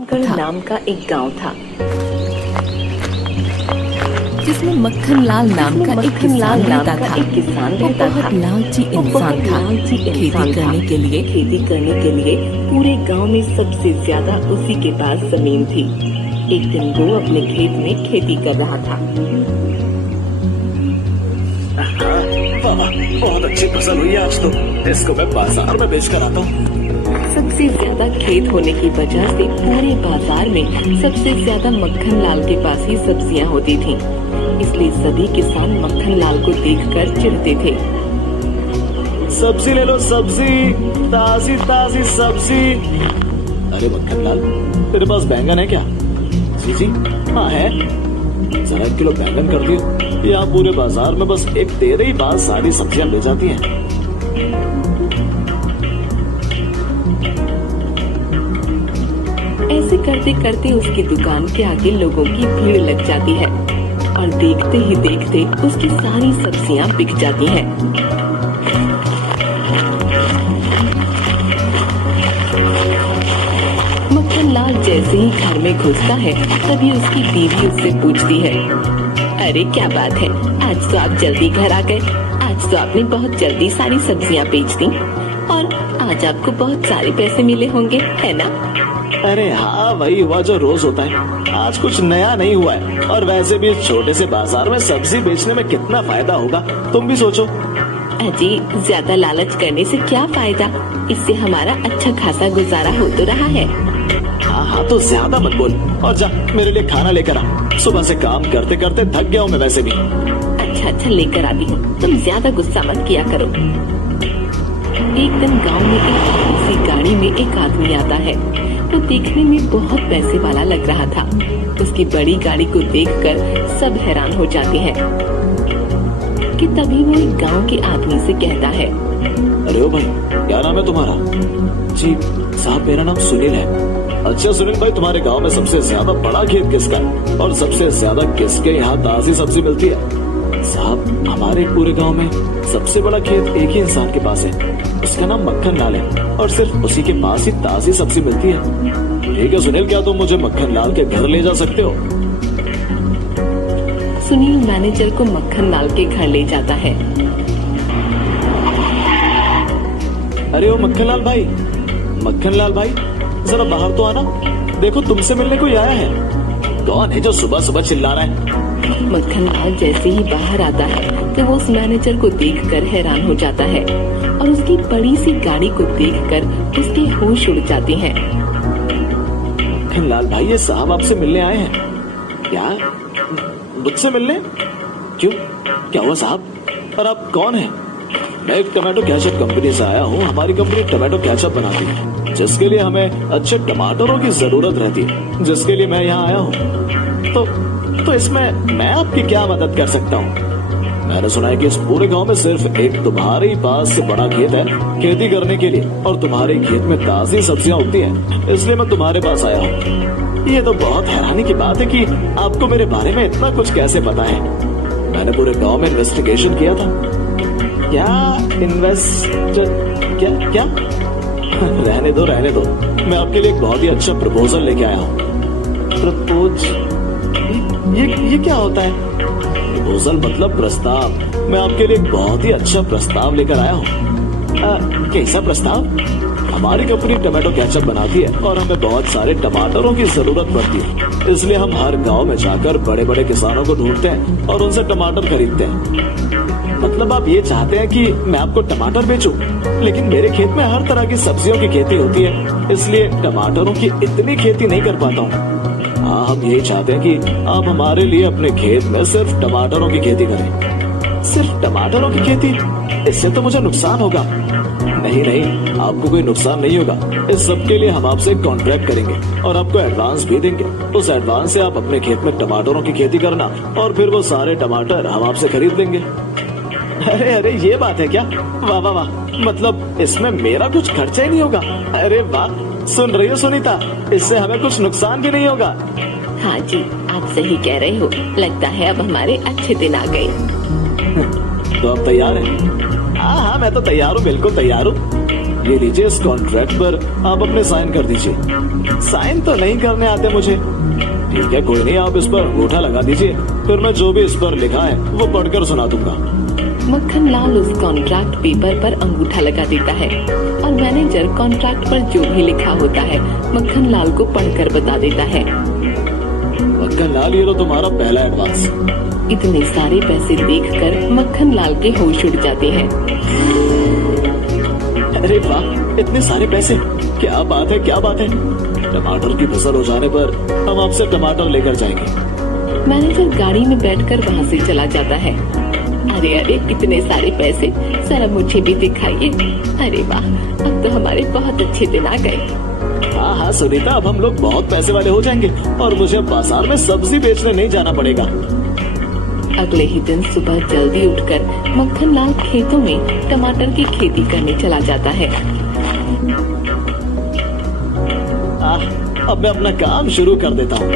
गढ़ नाम का एक गांव था जिसमें मक्खन लाल नाम का एक किसान रहता था। वो बहुत लालची इंसान था। खेती करने के लिए पूरे गांव में सबसे ज्यादा उसी के पास जमीन थी। एक दिन वो अपने खेत में खेती कर रहा था। वाह, बहुत अच्छी फसल हुई है आज तो। इसको मैं बाजार में बेच कर आता हूँ। सबसे ज्यादा खेत होने की वजह से पूरे बाजार में सबसे ज्यादा मक्खन लाल के पास ही सब्जियां होती थीं। इसलिए सभी किसान मक्खन लाल को देखकर चिढ़ते थे। सब्जी ले लो, सब्जी, ताजी ताजी सब्जी। अरे मक्खन लाल, तेरे पास बैंगन है क्या? जी जी, हाँ है। जरा 1 किलो बैंगन कर दियो। यहाँ पूरे बाजार में बस एक तेरे ही पास सारी सब्जियां मिल जाती हैं। ऐसे करते करते उसकी दुकान के आगे लोगों की भीड़ लग जाती है और देखते ही देखते उसकी सारी सब्जियां बिक जाती हैं। मक्खन लाल जैसे ही घर में घुसता है तभी उसकी बीवी उससे पूछती है, अरे क्या बात है, आज तो आप जल्दी घर आ गए। आज तो आपने बहुत जल्दी सारी सब्जियां बेच दी और आज आपको बहुत सारे पैसे मिले होंगे, है ना? अरे हाँ, वही हुआ जो रोज होता है। आज कुछ नया नहीं हुआ है। और वैसे भी इस छोटे से बाजार में सब्जी बेचने में कितना फायदा होगा, तुम भी सोचो। अजी, ज्यादा लालच करने से क्या फायदा? इससे हमारा अच्छा खासा गुजारा हो तो रहा है। हाँ हाँ, तो ज्यादा मत बोल और जा मेरे लिए खाना लेकर आ। सुबह से काम करते करते थक गया हूँ मैं वैसे भी। अच्छा लेकर आती हूँ, तुम ज्यादा गुस्सा मत किया करो। एक दिन गांव में एक बड़ी सी गाड़ी में एक आदमी आता है। वो देखने में बहुत पैसे वाला लग रहा था। उसकी बड़ी गाड़ी को देखकर सब हैरान हो जाते हैं कि तभी वो एक गांव के आदमी से कहता है, अरे ओ भाई, क्या नाम है तुम्हारा? जी साहब, मेरा नाम सुनील है। अच्छा सुनील भाई, तुम्हारे गांव में सबसे ज्यादा बड़ा खेत किसका है और सबसे ज्यादा किसके यहाँ ताजी सब्जी मिलती है? साहब, हमारे पूरे गांव में सबसे बड़ा खेत एक ही इंसान के पास है। उसका नाम मक्खन लाल है और सिर्फ उसी के पास ही ताजी सब्जी मिलती है। ठीक है सुनील, क्या तुम मुझे मक्खन लाल के घर ले जा सकते हो? सुनील मैनेजर को मक्खन लाल के घर ले जाता है। अरे ओ मक्खन लाल भाई, जरा बाहर तो आना। देखो तुमसे मिलने कोई आया है। कौन है जो सुबह सुबह चिल्ला रहा है? मक्खन लाल जैसे ही बाहर आता है तो वो उस मैनेजर को देखकर हैरान हो जाता है और उसकी बड़ी सी गाड़ी को देखकर उसके होश उड़ जाते हैं। मक्खन लाल भाई, ये साहब आपसे मिलने आए हैं। क्या? मुझसे मिलने? क्यों, क्या हुआ साहब? और आप कौन हैं? मैं एक टमाटो केचप कंपनी से आया हूँ। हमारी कंपनी टमाटो केचप बनाती है, जिसके लिए हमें अच्छे टमाटरों की जरूरत रहती है, जिसके लिए मैं यहाँ आया हूँ। तो इसमें मैं आपकी क्या मदद कर सकता हूँ? मैंने सुना है कि इस पूरे गांव में सिर्फ एक तुम्हारे ही पास से बड़ा खेत है खेती करने के लिए और तुम्हारे खेत में ताजी सब्जियां उगती हैं, इसलिए मैं तुम्हारे पास आया हूँ। ये तो बहुत हैरानी की बात है कि आपको मेरे बारे में इतना कुछ कैसे पता है। मैंने पूरे गांव में इन्वेस्टिगेशन किया था। क्या? रहने दो, मैं आपके लिए एक बहुत ही अच्छा प्रपोजल लेके आया हूँ। प्रपोज? ये क्या होता है? प्रपोजल मतलब प्रस्ताव। मैं आपके लिए एक बहुत ही अच्छा प्रस्ताव लेकर आया हूँ। कैसा प्रस्ताव? हमारी कंपनी टमाटो केचप बनाती है और हमें बहुत सारे टमाटरों की जरूरत पड़ती है, इसलिए हम हर गांव में जाकर बड़े बड़े किसानों को ढूंढते हैं और उनसे टमाटर खरीदते हैं। मतलब आप ये चाहते हैं कि मैं आपको टमाटर बेचूं? लेकिन मेरे खेत में हर तरह की सब्जियों की खेती होती है, इसलिए टमाटरों की इतनी खेती नहीं कर पाता हूँ। हाँ, हम यही चाहते हैं कि आप हमारे लिए अपने खेत में सिर्फ टमाटरों की खेती करें। सिर्फ टमाटरों की खेती? इससे तो मुझे नुकसान होगा। नहीं, आपको कोई नुकसान नहीं होगा। इस सब के लिए हम आपसे एक कॉन्ट्रैक्ट करेंगे और आपको एडवांस भी देंगे। उस एडवांस से आप अपने खेत में टमाटरों की खेती करना और फिर वो सारे टमाटर हम आपसे खरीद लेंगे। अरे ये बात है क्या? वाह, मतलब इसमें मेरा कुछ खर्चा ही नहीं होगा। अरे वाह, सुन रही हो सुनीता, इससे हमें कुछ नुकसान भी नहीं होगा। हाँ जी, आप सही कह रहे हो। लगता है अब हमारे अच्छे दिन आ गए। तो आप तैयार हैं? हाँ, मैं तो तैयार हूँ, बिल्कुल तैयार हूँ। ये लीजिए, इस कॉन्ट्रैक्ट पर आप अपने साइन कर दीजिए। साइन तो नहीं करने आते मुझे। ठीक है, कोई नहीं, आप इस पर अंगूठा लगा दीजिए, फिर मैं जो भी इस पर लिखा है वो पढ़कर सुना दूंगा। मक्खन लाल उस कॉन्ट्रैक्ट पेपर पर अंगूठा लगा देता है और मैनेजर कॉन्ट्रैक्ट पर जो भी लिखा होता है मक्खन लाल को पढ़कर बता देता है। मक्खन लाल, ये लो तुम्हारा पहला एडवांस। इतने सारे पैसे देखकर मक्खन लाल के होश उड़ जाते हैं। अरे वाह, इतने सारे पैसे! क्या बात है, क्या बात है। टमाटर की फसल हो जाने पर हम आपसे टमाटर लेकर जाएंगे। मैनेजर गाड़ी में बैठकर वहाँ से चला जाता है। अरे अरे, कितने सारे पैसे, जरा मुझे भी दिखाइए। अरे वाह, अब तो हमारे बहुत अच्छे दिन आ गए। हाँ हाँ सुनीता, अब हम लोग बहुत पैसे वाले हो जाएंगे और मुझे अब बाजार में सब्जी बेचने नहीं जाना पड़ेगा। अगले ही दिन सुबह जल्दी उठकर मक्खन लाल खेतों में टमाटर की खेती करने चला जाता है। अब मैं अपना काम शुरू कर देता हूँ।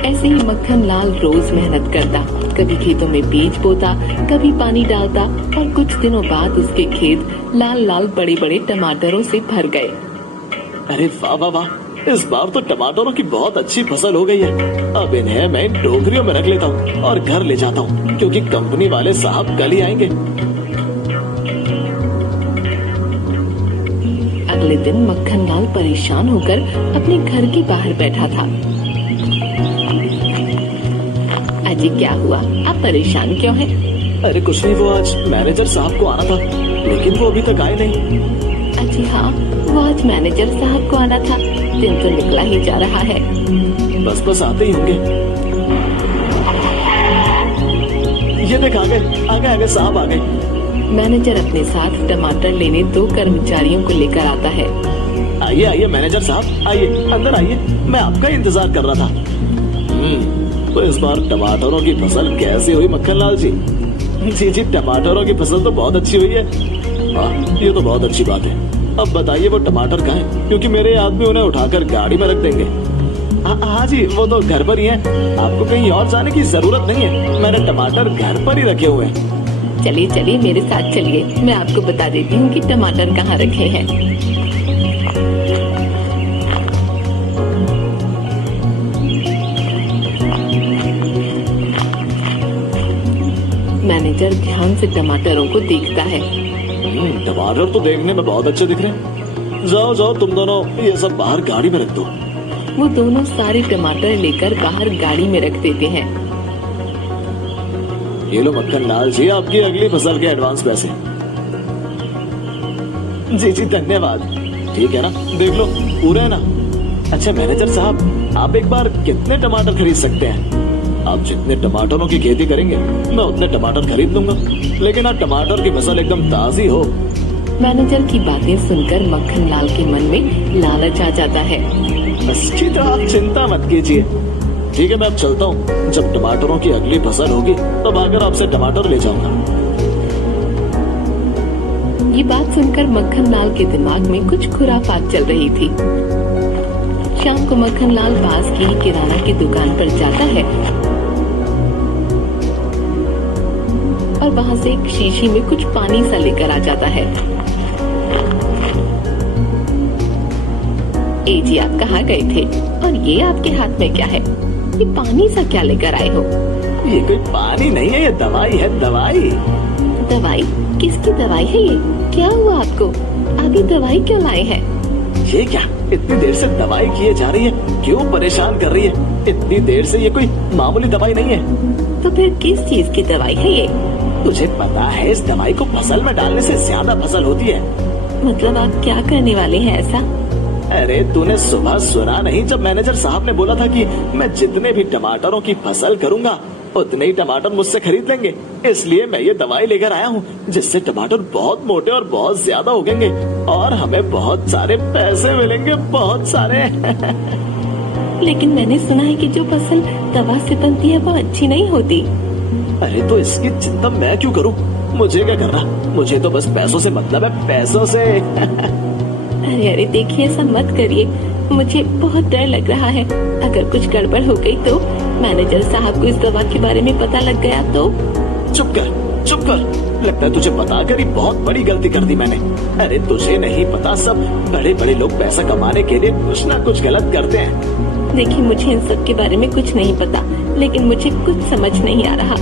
ऐसे ही मक्खन लाल रोज मेहनत करता, कभी खेतों में बीज बोता, कभी पानी डालता और कुछ दिनों बाद उसके खेत लाल लाल बड़े बड़े टमाटरों से भर गए। अरे वाह वाह वाह, इस बार तो टमाटरों की बहुत अच्छी फसल हो गई है। अब इन्हें मैं टोकरियों में रख लेता हूँ और घर ले जाता हूँ, क्योंकि कंपनी वाले साहब कल ही आएंगे। अगले दिन मक्खन लाल परेशान होकर अपने घर के बाहर बैठा था। अजी, क्या हुआ? आप परेशान क्यों हैं? अरे कुछ नहीं, वो आज मैनेजर साहब को आना था, लेकिन वो अभी तक आए नहीं। अजी हाँ, वो आज मैनेजर साहब को आना था, दिन तो निकला ही जा रहा है। बस आते ही होंगे। ये देख, आगे साहब आ गए। मैनेजर अपने साथ टमाटर लेने 2 कर्मचारियों को लेकर आता है। आइए आइए मैनेजर साहब, आइए अंदर आइए, मैं आपका इंतजार कर रहा था। तो इस बार टमाटरों की फसल कैसी हुई मक्खन लाल जी? जी, टमाटरों की फसल तो बहुत अच्छी हुई है। हाँ, ये तो बहुत अच्छी बात है। अब बताइए वो टमाटर कहाँ हैं? क्योंकि मेरे आदमी उन्हें उठाकर गाड़ी में रख देंगे। हाँ जी, वो तो घर पर ही हैं। आपको कहीं और जाने की जरूरत नहीं है, मैंने टमाटर घर पर ही रखे हुए हैं। चलिए चलिए, मेरे साथ चलिए, मैं आपको बता देती हूँ कि टमाटर कहाँ रखे हैं। मैनेजर ध्यान से टमाटरों को देखता है। टमाटर तो देखने में बहुत अच्छे दिख रहे हैं। जाओ तुम दोनों ये सब बाहर गाड़ी में रख दो। वो दोनों सारे टमाटर लेकर बाहर गाड़ी में रख देते हैं। ये लो मक्खन लाल जी, आपकी अगली फसल के एडवांस पैसे। जी धन्यवाद। ठीक है ना, देख लो पूरे है ना। अच्छा मैनेजर साहब, आप एक बार कितने टमाटर खरीद सकते हैं? आप जितने टमाटरों की खेती करेंगे मैं उतने टमाटर खरीद लूंगा, लेकिन आप टमाटर की फसल एकदम ताजी हो। मैनेजर की बातें सुनकर मक्खन लाल के मन में लालच आ जाता है। इसकी तो आप चिंता मत कीजिए। ठीक है, मैं अब चलता हूँ। जब टमाटरों की अगली फसल होगी तब आकर आपसे टमाटर ले जाऊंगा। ये बात सुनकर मक्खन लाल के दिमाग में कुछ खुराफात चल रही थी। शाम को मक्खन लाल पास की किराना की दुकान पर जाता है और वहाँ से एक शीशी में कुछ पानी सा लेकर आ जाता है। ए जी, आप कहाँ गए थे और ये आपके हाथ में क्या है? ये पानी सा क्या लेकर आए हो? ये कोई पानी नहीं है, ये दवाई है, दवाई। दवाई? किसकी दवाई है ये? क्या हुआ आपको? आप ये दवाई क्यों लाए हैं? ये क्या, इतनी देर से दवाई किए जा रही है, क्यों परेशान कर रही है? इतनी देर से ये कोई मामूली दवाई नहीं है। तो फिर किस चीज की दवाई है ये? तुझे पता है इस दवाई को फसल में डालने से ज्यादा फसल होती है। मतलब आप क्या करने वाले हैं ऐसा? अरे तूने सुबह सुना नहीं, जब मैनेजर साहब ने बोला था कि मैं जितने भी टमाटरों की फसल करूंगा उतने ही टमाटर मुझसे खरीद लेंगे, इसलिए मैं ये दवाई लेकर आया हूँ, जिससे टमाटर बहुत मोटे और बहुत ज्यादा उगेंगे और हमें बहुत सारे पैसे मिलेंगे, बहुत सारे। लेकिन मैंने सुना है कि जो फसल दवा से बनती है वो अच्छी नहीं होती। अरे तो इसकी चिंता मैं क्यों करूं? मुझे क्या करना, मुझे तो बस पैसों से मतलब है, पैसों से। अरे देखिए, ऐसा मत करिए, मुझे बहुत डर लग रहा है। अगर कुछ गड़बड़ हो गई तो मैनेजर साहब को इस दवा के बारे में पता लग गया तो? चुप कर, लगता है तुझे बताकर ही बहुत बड़ी गलती कर दी मैंने। अरे तुझे नहीं पता, सब बड़े बड़े लोग पैसा कमाने के लिए कुछ ना कुछ गलत करते हैं। देखिए, मुझे इन सब के बारे में कुछ नहीं पता, लेकिन मुझे कुछ समझ नहीं आ रहा।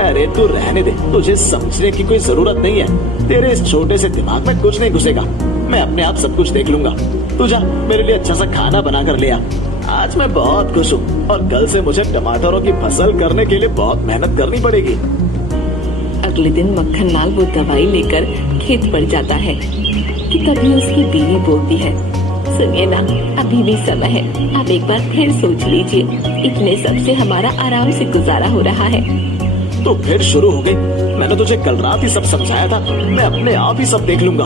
अरे तू रहने दे, तुझे समझने की कोई जरूरत नहीं है। तेरे इस छोटे से दिमाग में कुछ नहीं घुसेगा। मैं अपने आप सब कुछ देख लूंगा। तू जा मेरे लिए अच्छा सा खाना बना कर ले आ। आज मैं बहुत खुश हूँ और कल से मुझे टमाटरों की फसल करने के लिए बहुत मेहनत करनी पड़ेगी। अगले दिन मक्खन लाल वो दवाई लेकर खेत पर जाता है कि तभी उसकी बीवी बोलती है, सुनिए ना, अभी भी समय है, आप एक बार फिर सोच लीजिए। इतने सब से हमारा आराम से गुजारा हो रहा है। तो फिर शुरू हो गई। मैंने तुझे कल रात ही सब समझाया था, मैं अपने आप ही सब देख लूंगा।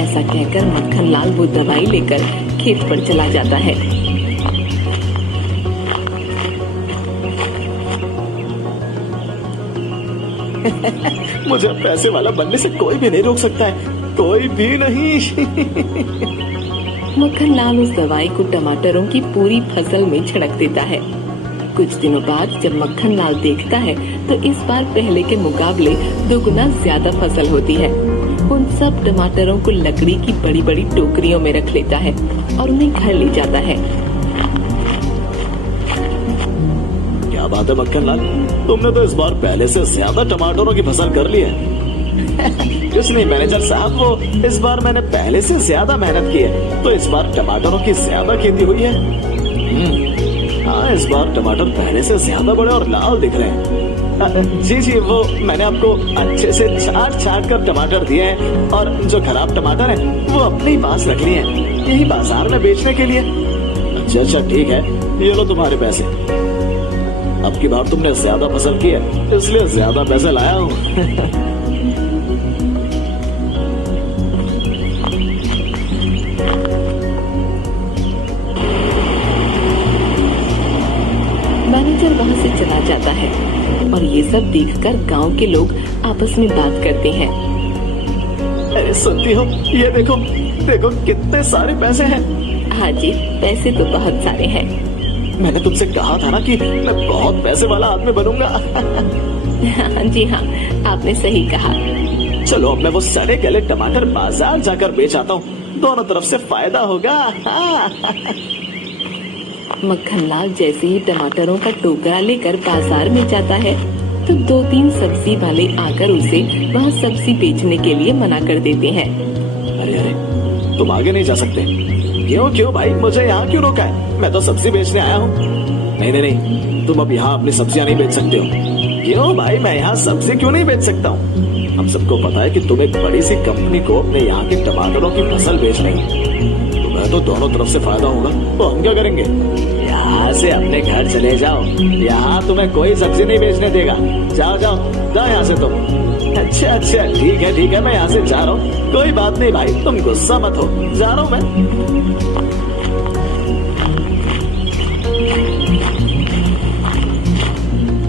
ऐसा कहकर मक्खन लाल वो दवाई लेकर खेत पर चला जाता है। मुझे पैसे वाला बनने से कोई भी नहीं रोक सकता है, कोई भी नहीं। मक्खन लाल उस दवाई को टमाटरों की पूरी फसल में छिड़क देता है। कुछ दिनों बाद जब मक्खन लाल देखता है तो इस बार पहले के मुकाबले 2 गुना ज्यादा फसल होती है। उन सब टमाटरों को लकड़ी की बड़ी बड़ी टोकरियों में रख लेता है और उन्हें घर ले जाता है। क्या बात है मक्खन लाल, तुमने तो इस बार पहले से ज्यादा टमाटरों की फसल कर ली है। कुछ नहीं मैनेजर साहब, वो इस बार मैंने पहले से ज्यादा मेहनत की है, तो इस बार टमाटरों की ज्यादा खेती हुई है। हाँ, इस बार टमाटर पहले से ज्यादा बड़े और लाल दिख रहे हैं। जी जी, वो मैंने आपको अच्छे से छाट कर टमाटर दिए हैं और जो खराब टमाटर हैं वो अपने ही पास रख लिए हैं, यही बाजार में बेचने के लिए। अच्छा ठीक है, ये लो तुम्हारे पैसे। अब की बार तुमने ज्यादा फसल की है, इसलिए ज्यादा पैसे लाया हूँ। मैनेजर वहाँ से चला जाता है और ये सब देखकर गांव के लोग आपस में बात करते हैं। अरे सुनती हो, ये देखो देखो कितने सारे पैसे हैं। हाँ जी, पैसे तो बहुत सारे हैं। मैंने तुमसे कहा था ना कि मैं बहुत पैसे वाला आदमी बनूंगा। हाँ जी हाँ, आपने सही कहा। चलो अब मैं वो सड़े गले टमाटर बाजार जाकर बेच आता हूँ, दोनों तरफ से फायदा होगा। मक्खन लाल जैसे ही टमाटरों का टोकरा लेकर बाजार में जाता है तो 2-3 सब्जी वाले आकर उसे वहाँ सब्जी बेचने के लिए मना कर देते हैं। अरे अरे, तुम आगे नहीं जा सकते। क्यों भाई, मुझे यहाँ क्यों रोका है? मैं तो सब्जी बेचने आया हूँ। नहीं नहीं नहीं, तुम अब यहाँ अपनी सब्जियाँ नहीं बेच सकते हो। क्यों भाई, मैं यहाँ सब्जी क्यों नहीं बेच सकता हूँ? हम सबको पता है कि तुम एक बड़ी सी कंपनी को अपने यहाँ के टमाटरों की फसल बेच रही हो, तुम्हें तो दोनों तरफ से फायदा होगा। तो हम क्या करेंगे? यहाँ से अपने घर चले जाओ, यहाँ तुम्हें कोई सब्जी नहीं बेचने देगा। जाओ जाओ जाओ यहाँ से तुम। अच्छा ठीक है, मैं यहाँ से जा रहा हूँ। कोई बात नहीं भाई, तुम गुस्सा मत हो, जा रहा हूँ मैं।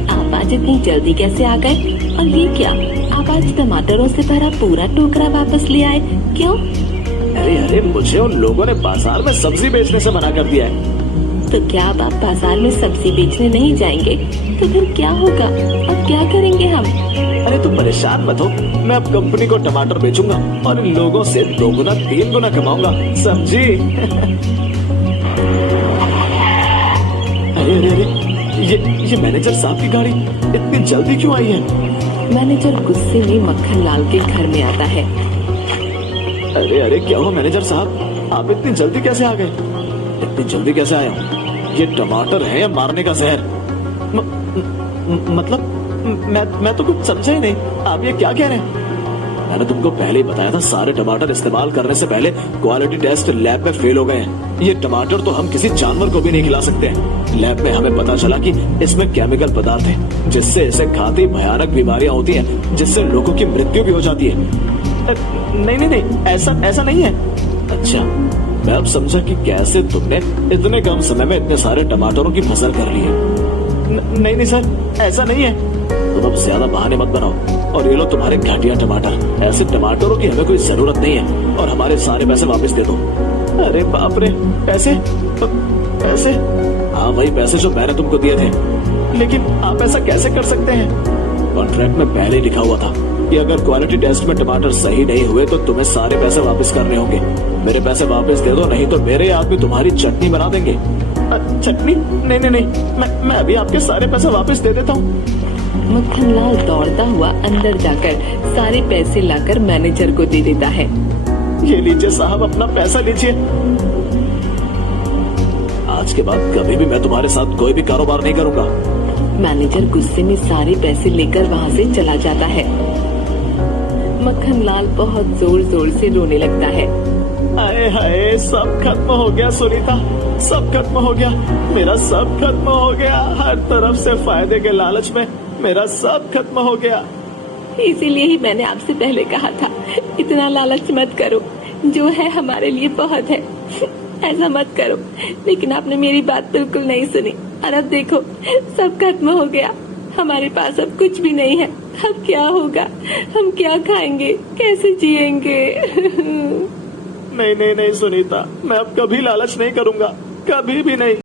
आप आज इतनी जल्दी कैसे आ गए? और ये क्या, आप आज टमाटरों से भरा पूरा टोकरा वापस ले आए, क्यों? अरे मुझे उन लोगों ने बाजार में सब्जी बेचने से मना कर दिया है। तो क्या अब आप बाजार में सब्जी बेचने नहीं जाएंगे? तो फिर क्या होगा? अब क्या करेंगे हम? अरे तू परेशान मत हो, मैं अब कंपनी को टमाटर बेचूंगा और इन लोगों से 2 गुना 3 गुना कमाऊंगा, समझी? अरे ये मैनेजर साहब की गाड़ी इतनी जल्दी क्यों आई है? मैनेजर गुस्से में मक्खन लाल के घर में आता है। अरे क्या हुआ मैनेजर साहब, आप इतनी जल्दी कैसे आ गए? इतनी जल्दी कैसे आया हूँ? ये टमाटर है या मारने का जहर? मतलब मैं तो कुछ समझा ही नहीं, आप ये क्या कह रहे हैं? मैंने तुमको पहले ही बताया था, सारे टमाटर इस्तेमाल करने से पहले क्वालिटी टेस्ट लैब में फेल हो गए हैं। ये टमाटर तो हम किसी जानवर को भी नहीं खिला सकते हैं। लैब में हमें पता चला कि इसमें केमिकल पदार्थ है जिससे इसे खाते ही भयानक बीमारियां होती हैं, जिससे लोगों की मृत्यु भी हो जाती है। नहीं, ऐसा नहीं है। अच्छा, मैं अब समझा कि कैसे तुमने इतने कम समय में इतने सारे टमाटरों की फसल कर ली है। नहीं सर, ऐसा नहीं है। तुम अब ज्यादा बहाने मत बनाओ और ये लो तुम्हारे घटिया टमाटर। ऐसे टमाटरों की हमें कोई जरूरत नहीं है और हमारे सारे पैसे वापस दे दो। अरे बाप रे, पैसे? हाँ, वही पैसे जो मैंने तुमको दिए थे। लेकिन आप ऐसा कैसे कर सकते हैं? कॉन्ट्रैक्ट में पहले लिखा हुआ था कि अगर क्वालिटी टेस्ट में टमाटर सही नहीं हुए तो तुम्हें सारे पैसे वापस करने होंगे। मेरे पैसे वापस दे दो, नहीं तो मेरे आदमी तुम्हारी चटनी बना देंगे। चटनी? नहीं नहीं नहीं, मैं अभी आपके सारे पैसे वापस दे देता हूँ। मक्खनलाल दौड़ता हुआ अंदर जाकर सारे पैसे लाकर मैनेजर को दे देता है। ये लीजिए साहब, अपना पैसा लीजिए। आज के बाद कभी भी मैं तुम्हारे साथ कोई भी कारोबार नहीं करूंगा। मैनेजर गुस्से में सारे पैसे लेकर वहाँ से चला जाता है। मक्खनलाल बहुत जोर जोर से रोने लगता है। हाय हाय, सब खत्म हो गया सुनीता, सब खत्म हो गया, मेरा सब खत्म हो गया। हर तरफ से फायदे के लालच में मेरा सब खत्म हो गया। इसीलिए ही मैंने आपसे पहले कहा था, इतना लालच मत करो, जो है हमारे लिए बहुत है, ऐसा मत करो। लेकिन आपने मेरी बात बिल्कुल नहीं सुनी और अब देखो सब खत्म हो गया, हमारे पास अब कुछ भी नहीं है। अब क्या होगा, हम क्या खाएंगे, कैसे जिएंगे? नहीं नहीं नहीं सुनीता, मैं अब कभी लालच नहीं करूंगा, कभी भी नहीं।